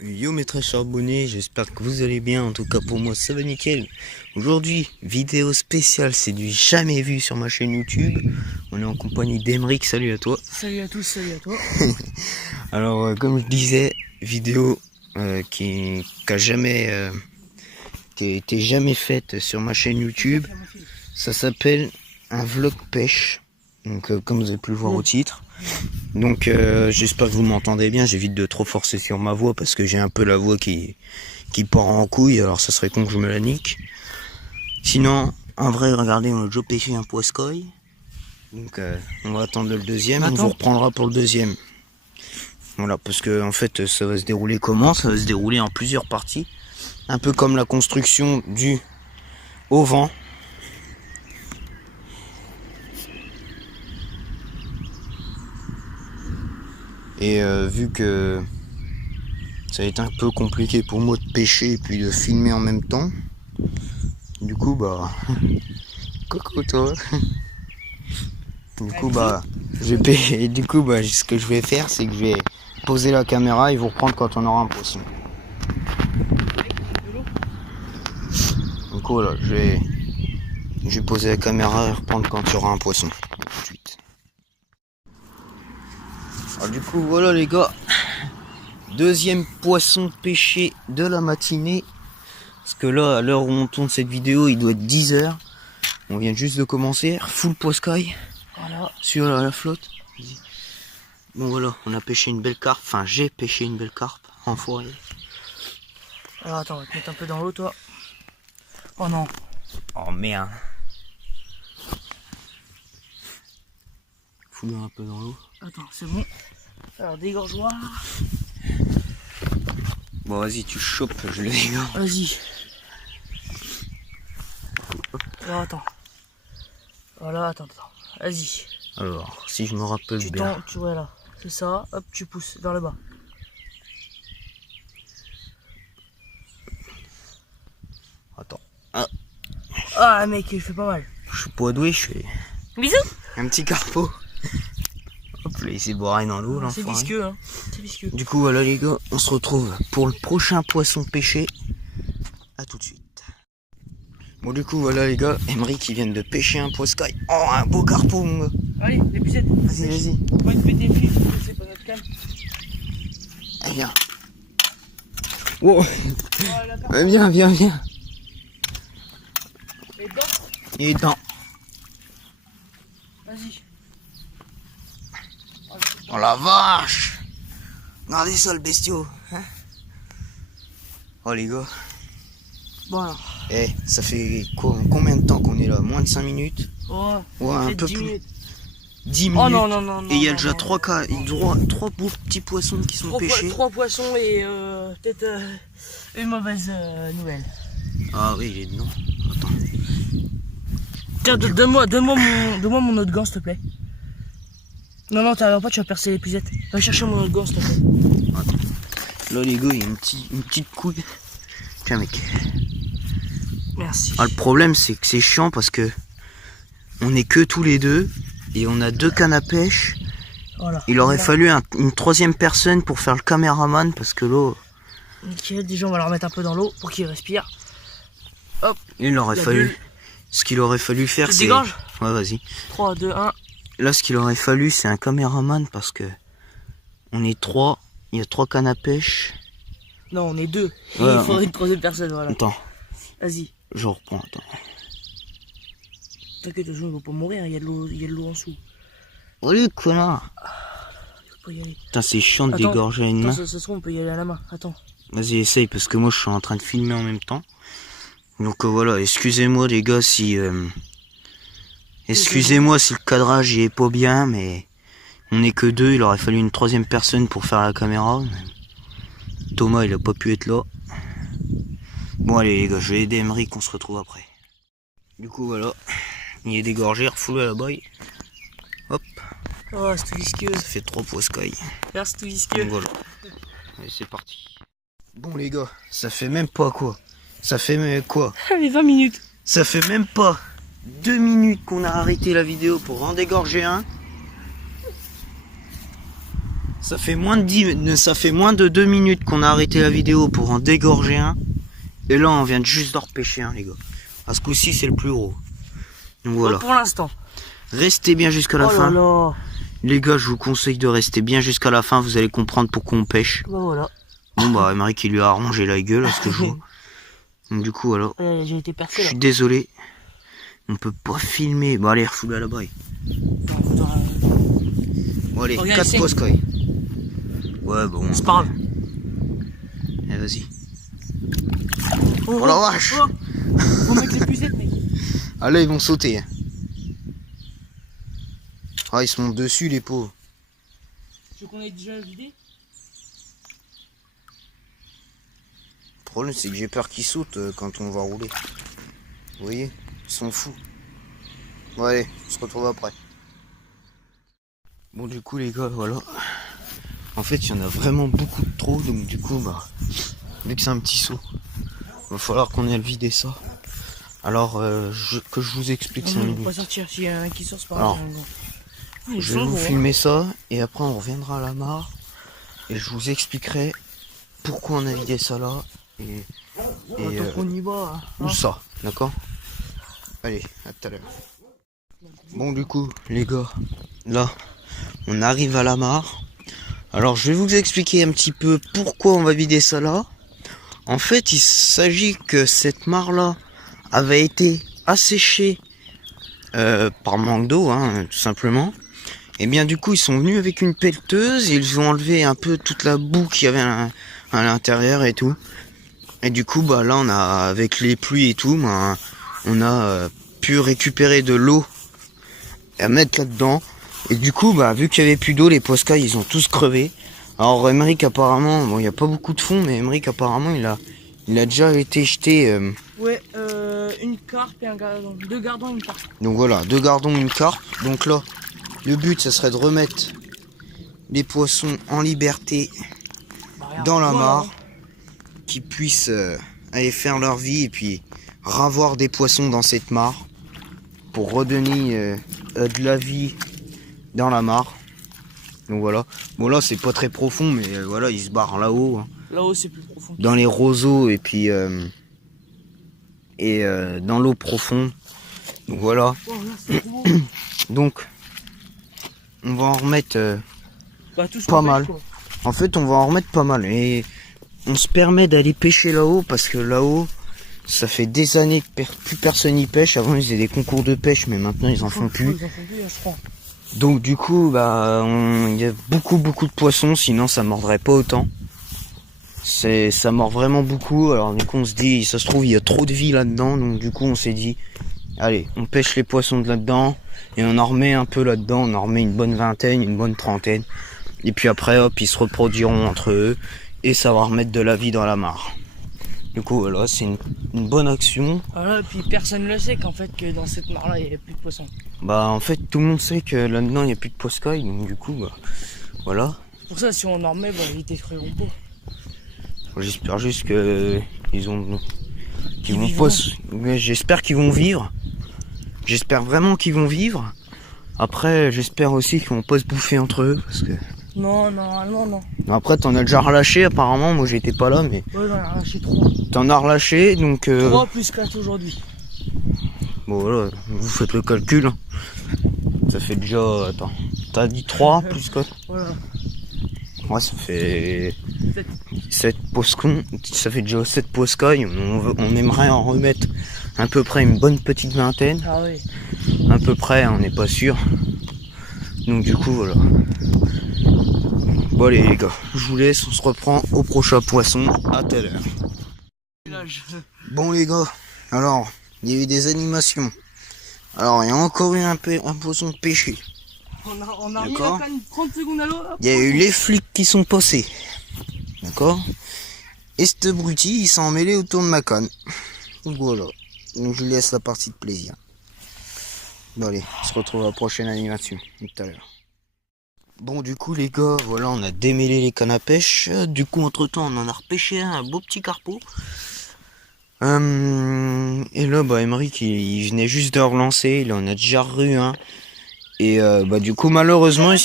Yo mes très charbonnés, j'espère que vous allez bien, en tout cas pour moi ça va nickel. Aujourd'hui, vidéo spéciale, c'est du jamais vu sur ma chaîne YouTube. On est en compagnie d'Emeric, salut à toi. Salut à tous, salut à toi. Alors comme je disais, vidéo qui a jamais été jamais faite sur ma chaîne YouTube. Ça s'appelle un vlog pêche, donc comme vous avez pu le voir au titre. Donc j'espère que vous m'entendez bien, j'évite de trop forcer sur ma voix parce que j'ai un peu la voix qui part en couille, alors ça serait con que je me la nique. Sinon, en vrai, regardez, on a déjà pêché un poiscaille. Donc on va attendre le deuxième, on vous reprendra pour le deuxième. Voilà, parce que en fait ça va se dérouler comment? Ça va se dérouler en plusieurs parties. Un peu comme la construction du auvent. Et vu que ça va être un peu compliqué pour moi de pêcher et puis de filmer en même temps, du coup bah coucou toi. Du coup bah ce que je vais faire, c'est que je vais poser la caméra et vous reprendre quand on aura un poisson. Donc voilà, je vais poser la caméra et reprendre quand il y aura un poisson. Tout de suite. Alors du coup voilà les gars, deuxième poisson pêché de la matinée. Parce que là, à l'heure où on tourne cette vidéo, il doit être 10 h. On vient juste de commencer, full poiscaille. Voilà. Sur la flotte. Bon voilà, on a pêché une belle carpe. Enfin, j'ai pêché une belle carpe en forêt. Alors attends, on va te mettre un peu dans l'eau toi. Oh non. Oh merde. Fous-le un peu dans l'eau. Attends, c'est bon. Alors dégorgeoir. Bon vas-y, tu chopes, je le dégorge. Vas-y. Alors attends. Voilà, attends. Vas-y. Alors, si je me rappelle Tu bien. Tu vois là. C'est ça. Hop, tu pousses vers le bas. Attends. Ah mec, je fais pas mal. Je suis pas doué, je fais Bisous. un petit carpeau. Hop là, il s'est boiré dans l'eau là. C'est visqueux hein. C'est visqueux. Du coup voilà les gars, on se retrouve pour le prochain poisson pêché. A tout de suite. Bon du coup voilà les gars, Emeric qui vient de pêcher un poiscaille. Oh un beau carpeau mon gars. Allez, l'épuisette. Vas-y. On va te péter le fil, c'est pas notre calme. Allez viens. Wow. Viens. Et dedans. Il est dedans. Vas-y. Oh la vache. Regardez ça le bestiau. Hein, oh les gars. Bon alors. Ça fait combien de temps qu'on est là? Moins de 5 minutes? Oh, Ouais, un peu 10 plus. minutes. 10 minutes. Oh non. Et il y a déjà 3 beaux petits poissons qui sont pêchés. 3 poissons et peut-être une mauvaise nouvelle. Ah oui, il est dedans. Attends. Tiens, donne-moi mon autre gant, s'il te plaît. Non, t'as pas, tu vas percer l'épuisette. Va chercher mon autre gant, s'il te plaît. Attends. Là, les gars, il y a une petite couille. Tiens, mec. Merci. Ah, le problème, c'est que c'est chiant parce que on est que tous les deux et on a 2 cannes à pêche. Voilà. Il aurait fallu une 3e personne pour faire le caméraman parce que l'eau. Nickel, déjà, on va leur mettre un peu dans l'eau pour qu'ils respirent. Hop. Il aurait fallu. Ce qu'il aurait fallu faire, c'est. Dégorge. Ouais, vas-y. 3, 2, 1. Là, ce qu'il aurait fallu, c'est un caméraman parce que on est 3. Il y a 3 cannes à pêche. Non, on est 2. Ouais, il faudrait une 3e personne, voilà. Attends. Vas-y. Je reprends, attends. T'inquiète, ils vont pas mourir, il y a de l'eau en dessous. Oh les connard. On peut y aller. Putain, c'est chiant de dégorger à une main. Ça se trouve, on peut y aller à la main. Attends. Vas-y, essaye, parce que moi, je suis en train de filmer en même temps. Donc voilà, excusez-moi les gars si... Excusez-moi si le cadrage il est pas bien, mais... On est que 2, il aurait fallu une 3e personne pour faire la caméra. Thomas, il a pas pu être là. Bon allez les gars, je vais aider Emeric, on se retrouve après. Du coup voilà, il est dégorgé, refoulé à la baille. Hop. Oh, c'est tout visqueux. Ça fait 3 poiscailles. Regarde, c'est tout visqueux. Donc voilà. Allez, c'est parti. Bon les gars, ça fait même pas quoi? Ça fait même quoi? Allez, 20 minutes. Ça fait même pas 2 minutes qu'on a arrêté la vidéo pour en dégorger un. Ça fait moins de 2 minutes qu'on a arrêté la vidéo pour en dégorger un. Et là, on vient juste d'en repêcher un, les gars. À ce coup-ci, c'est le plus gros. Donc voilà. Pour l'instant. Restez bien jusqu'à la fin. Là. Les gars, je vous conseille de rester bien jusqu'à la fin. Vous allez comprendre pourquoi on pêche. Bah voilà. Bon bah, Marie qui lui a arrangé la gueule à ce que je vois. Donc du coup, voilà. J'ai été percé Je là. suis désolé. On peut pas filmer. Bon allez, refoule à la braille. Bon allez, Regarde 4 ici. poscoy. Ouais bon. C'est pas grave. Allez, vas-y. Oh la vache. Faut mettre les pucettes, mec. Ah là, ils vont sauter. Ah, ils se montent dessus, les pauvres. Tu veux qu'on ait déjà vidé? Le problème, c'est que j'ai peur qu'ils sautent quand on va rouler. Vous voyez? Ils sont fous. Bon allez, on se retrouve après. Bon du coup les gars, voilà. En fait il y en a vraiment beaucoup de trop, donc du coup bah vu que c'est un petit seau, il va falloir qu'on aille vider ça. Alors que je vous explique 5 On minutes. va pas sortir, s'il y en a un qui sort, c'est pas Alors, grave. je vais vous filmer ça et après on reviendra à la mare et je vous expliquerai pourquoi on a vidé ça là et on y va. où ça, d'accord? Allez, à tout à l'heure. Bon du coup les gars, là on arrive à la mare. Alors je vais vous expliquer un petit peu pourquoi on va vider ça là. En fait il s'agit que cette mare là avait été asséchée par manque d'eau, hein, tout simplement. Et bien du coup ils sont venus avec une pelleteuse et ils ont enlevé un peu toute la boue qu'il y avait à l'intérieur et tout. Et du coup bah là on a, avec les pluies et tout, bah, on a pu récupérer de l'eau à mettre là-dedans. Et du coup, bah, vu qu'il y avait plus d'eau, les poiscailles, ils ont tous crevé. Alors, Emeric, apparemment, bon, il n'y a pas beaucoup de fond, mais Emeric, apparemment, il a déjà été jeté. Ouais, une carpe et un gardon. 2 gardons et une carpe. Donc voilà, 2 gardons, une carpe. Donc là, le but, ça serait de remettre les poissons en liberté dans la mare, qui puissent aller faire leur vie et puis ravoir des poissons dans cette mare pour redonner de la vie dans la mare. Donc voilà. Bon là c'est pas très profond, mais voilà, ils se barrent là-haut. Hein. Là-haut c'est plus profond. Dans les roseaux et puis dans l'eau profonde. Donc voilà. Oh, là, beau. Donc on va en remettre tout pas mal. Quoi. En fait on va en remettre pas mal. Et on se permet d'aller pêcher là-haut parce que là-haut ça fait des années que plus personne n'y pêche. Avant ils faisaient des concours de pêche, mais maintenant ils en font plus. Donc du coup, bah, il y a beaucoup de poissons, sinon ça mordrait pas autant. Ça mord vraiment beaucoup, alors du coup on se dit, ça se trouve il y a trop de vie là-dedans, donc du coup on s'est dit, allez, on pêche les poissons de là-dedans, et on en remet un peu là-dedans, on en remet une bonne vingtaine, une bonne trentaine, et puis après hop, ils se reproduiront entre eux, et ça va remettre de la vie dans la mare. Du coup voilà, c'est une bonne action. Voilà, et puis personne ne le sait qu'en fait que dans cette mare là il n'y a plus de poissons. Bah en fait tout le monde sait que là-dedans il n'y a plus de poiscailles, donc du coup bah voilà. Pour ça si on en remet, bah, ils détruiront pas. J'espère juste que j'espère qu'ils vont vivre. J'espère vraiment qu'ils vont vivre. Après j'espère aussi qu'ils vont pas se bouffer entre eux parce que. Non, normalement non. Après t'en as déjà relâché apparemment, moi j'étais pas là mais. Ouais, j'en ai relâché 3. T'en as relâché donc. 3 plus 4 aujourd'hui. Bon voilà, vous faites le calcul. Hein. Ça fait déjà. Attends. T'as dit 3 plus 4. Voilà. Ouais, ça fait 7 poiscons, ça fait déjà 7 poiscailles. On aimerait en remettre à peu près une bonne petite vingtaine. Ah oui. À peu près, on n'est pas sûr. Donc du coup voilà. Bon allez les gars, je vous laisse, on se reprend au prochain poisson, à tout à l'heure. Bon les gars, alors, il y a eu des animations. Alors il y a encore eu un poisson pêché. On a remis la canne 30 secondes à l'eau. Il y a eu les flics qui sont passés. D'accord? Et ce bruti, il s'est emmêlé autour de ma canne. Donc voilà. Donc je lui laisse la partie de plaisir. Bon allez, on se retrouve à la prochaine animation. Tout à l'heure. Bon du coup les gars, voilà, on a démêlé les cannes à pêche. Du coup entre temps on en a repêché un beau petit carpeau. Et là bah Emeric il venait juste de relancer. Il en a déjà reçu un. Et bah du coup malheureusement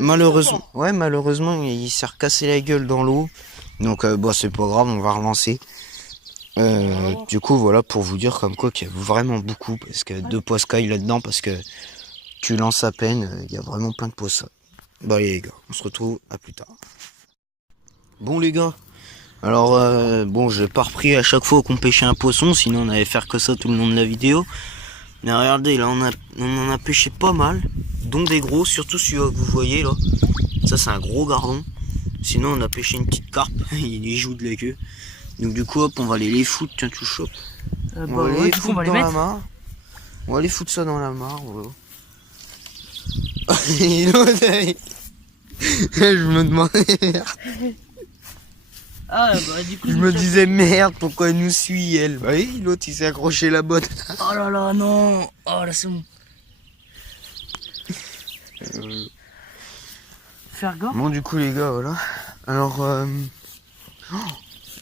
malheureusement, ouais, malheureusement, il s'est recassé la gueule dans l'eau. Donc, bon, c'est pas grave, on va relancer. Du coup, voilà, pour vous dire comme quoi qu'il y a vraiment beaucoup, parce que 2 poiscailles là-dedans, parce que tu lances à peine, il y a vraiment plein de poissons. Bon, allez, les gars, on se retrouve à plus tard. Bon, les gars, alors, bon, j'ai pas repris à chaque fois qu'on pêchait un poisson, sinon on allait faire que ça tout le long de la vidéo. Mais regardez, là, on en a pêché pas mal, dont des gros, surtout celui-là que vous voyez, là. Ça, c'est un gros gardon. Sinon, on a pêché une petite carpe, il joue de la queue. Donc, du coup, hop, on va aller les foutre, tiens, tu chopes. On va aller les foutre dans la mare. On va aller foutre ça dans la mare, voilà. Je me demandais... Ah bah du coup... Je me disais, merde, pourquoi elle nous suit, elle? Bah oui, l'autre, il s'est accroché la botte. Oh là là, non. Oh là, c'est bon. Faire gaffe. Bon, du coup, les gars, voilà. Alors,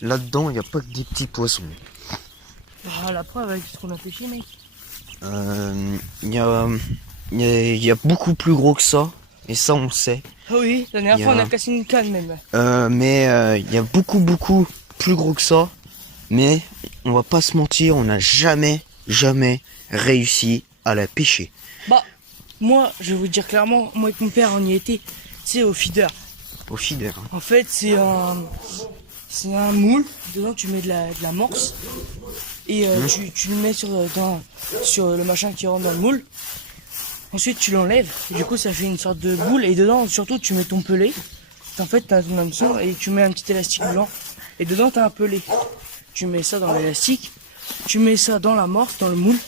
là-dedans, il n'y a pas que des petits poissons. Ah, la preuve avec ce qu'on a pêché, mec. Il y a beaucoup plus gros que ça. Et ça, on le sait. Ah oui, la dernière fois, on a cassé une canne, même. Mais il y a beaucoup plus gros que ça. Mais, on va pas se mentir, on n'a jamais réussi à la pêcher. Bah, moi, je vais vous dire clairement, moi et mon père, on y était, tu sais, au feeder. Au feeder. En fait, c'est un moule. Dedans, tu mets de la morse. Et tu le mets sur le machin qui rentre dans le moule. Ensuite, tu l'enlèves. Du coup, ça fait une sorte de boule. Et dedans, surtout, tu mets ton pelet. En fait, tu as ton hameçon et tu mets un petit élastique blanc. Et dedans, tu as un pelet. Tu mets ça dans l'élastique. Tu mets ça dans la morse, dans le moule.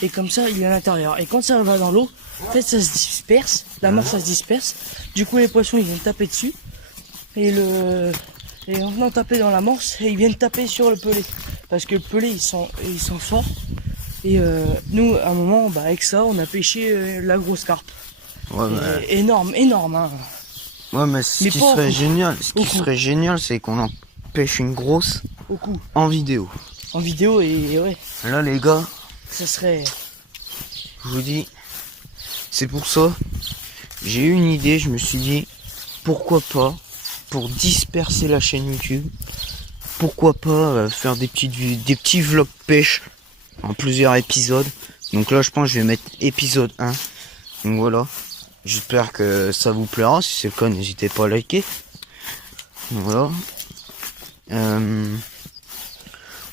Et comme ça, il est à l'intérieur. Et quand ça va dans l'eau, en fait, ça se disperse. La morse, ça se disperse. Du coup, les poissons, ils viennent taper dessus. Et en venant taper dans la morse, ils viennent taper sur le pelet. Parce que le pelet, ils sont forts. Et nous, à un moment, bah, avec ça, on a pêché la grosse carpe. Ouais, mais... Énorme, hein. Ouais, mais ce qui serait génial, c'est qu'on en pêche une grosse au coup. En vidéo. En vidéo, et ouais. Là, les gars, ça serait... Je vous dis, c'est pour ça, j'ai eu une idée, je me suis dit, pourquoi pas, pour disperser la chaîne YouTube, pourquoi pas faire des petits vlogs pêche en plusieurs épisodes. Donc là, je pense que je vais mettre épisode 1. Donc voilà, j'espère que ça vous plaira. Si c'est le cas, n'hésitez pas à liker. Voilà.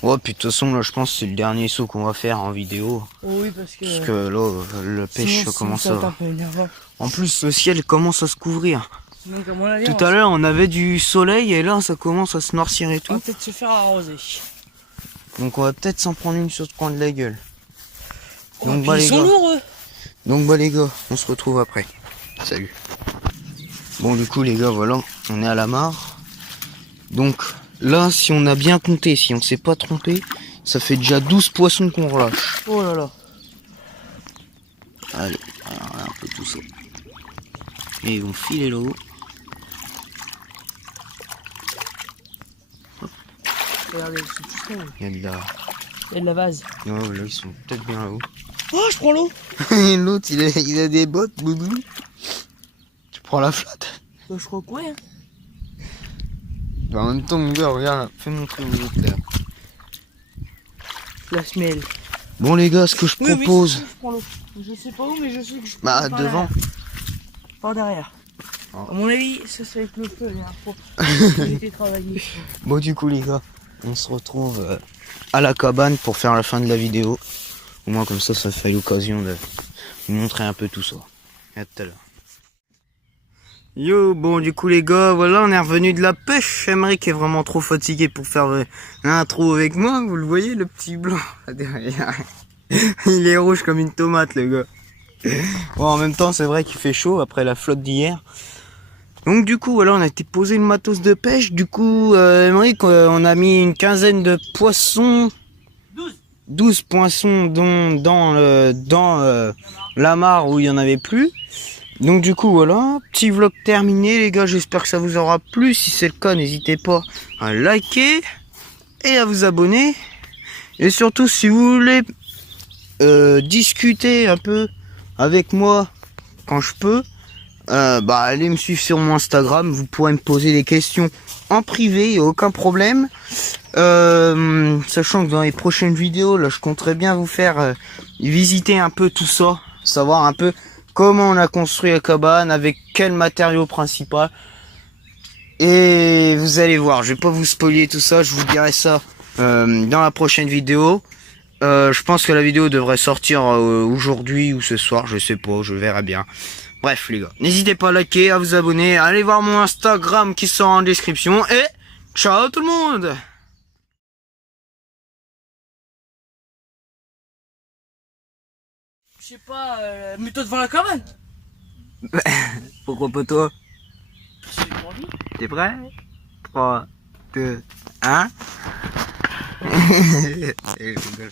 Ouais, puis de toute façon, là, je pense que c'est le dernier saut qu'on va faire en vidéo. Oh oui, parce que là, le pêche commence à... En plus, le ciel commence à se couvrir. Donc, à mon avis, tout à l'heure, on avait du soleil et là, ça commence à se noircir et tout. On va peut-être se faire arroser. Donc, on va peut-être s'en prendre une sur le coin de la gueule. Oh, donc, bah, les gars. Lourds. Donc, bah, les gars, on se retrouve après. Salut. Bon, du coup, les gars, voilà, on est à la mare. Donc, là, si on a bien compté, si on s'est pas trompé, ça fait déjà 12 poissons qu'on relâche. Oh là là. Allez, alors là, un peu tout ça. Et ils vont filer là-haut. Regardez, ils sont tous là. Il y a de la vase. Non, là, ils sont peut-être bien là-haut. Oh, je prends l'eau. L'autre, il a des bottes, boubou. Tu prends la flotte. Je crois que ouais. Bah, en même temps, mon gars, regarde, fais montrer aux autres là. La semelle. Bon, les gars, ce que je propose. Je prends l'eau. Je sais pas où, mais je sais que je prends. Bah, devant. Par derrière. Oh. À mon avis, ça c'est avec le feu, la dernière fois. J'ai été travailler. Bon, du coup, les gars, on se retrouve à la cabane pour faire la fin de la vidéo. Au moins, comme ça fait l'occasion de vous montrer un peu tout ça. À tout à l'heure. Yo, bon, du coup, les gars, voilà, on est revenu de la pêche. Emeric est vraiment trop fatigué pour faire l'intro avec moi. Vous le voyez, le petit blanc là derrière. Il est rouge comme une tomate, le gars. Bon, en même temps, c'est vrai qu'il fait chaud après la flotte d'hier. Donc, du coup, voilà, on a été poser le matos de pêche. Du coup, Emeric, on a mis une quinzaine de poissons. 12 poissons dans la mare où il n'y en avait plus. Donc du coup voilà, petit vlog terminé les gars, j'espère que ça vous aura plu. Si c'est le cas, n'hésitez pas à liker et à vous abonner. Et surtout si vous voulez discuter un peu avec moi quand je peux, bah allez me suivre sur mon Instagram, vous pourrez me poser des questions en privé, y a aucun problème. Sachant que dans les prochaines vidéos, là je compterais bien vous faire visiter un peu tout ça, savoir un peu comment on a construit la cabane, avec quel matériau principal. Et vous allez voir, je vais pas vous spoiler tout ça, je vous dirai ça dans la prochaine vidéo. Je pense que la vidéo devrait sortir aujourd'hui ou ce soir, je sais pas, je verrai bien. Bref les gars, n'hésitez pas à liker, à vous abonner, à aller voir mon Instagram qui sera en description et ciao tout le monde. Je sais pas, mets-toi devant la cabane. Pourquoi pas toi? J'ai pas envie. T'es prêt? 3, 2, 1. Je rigole.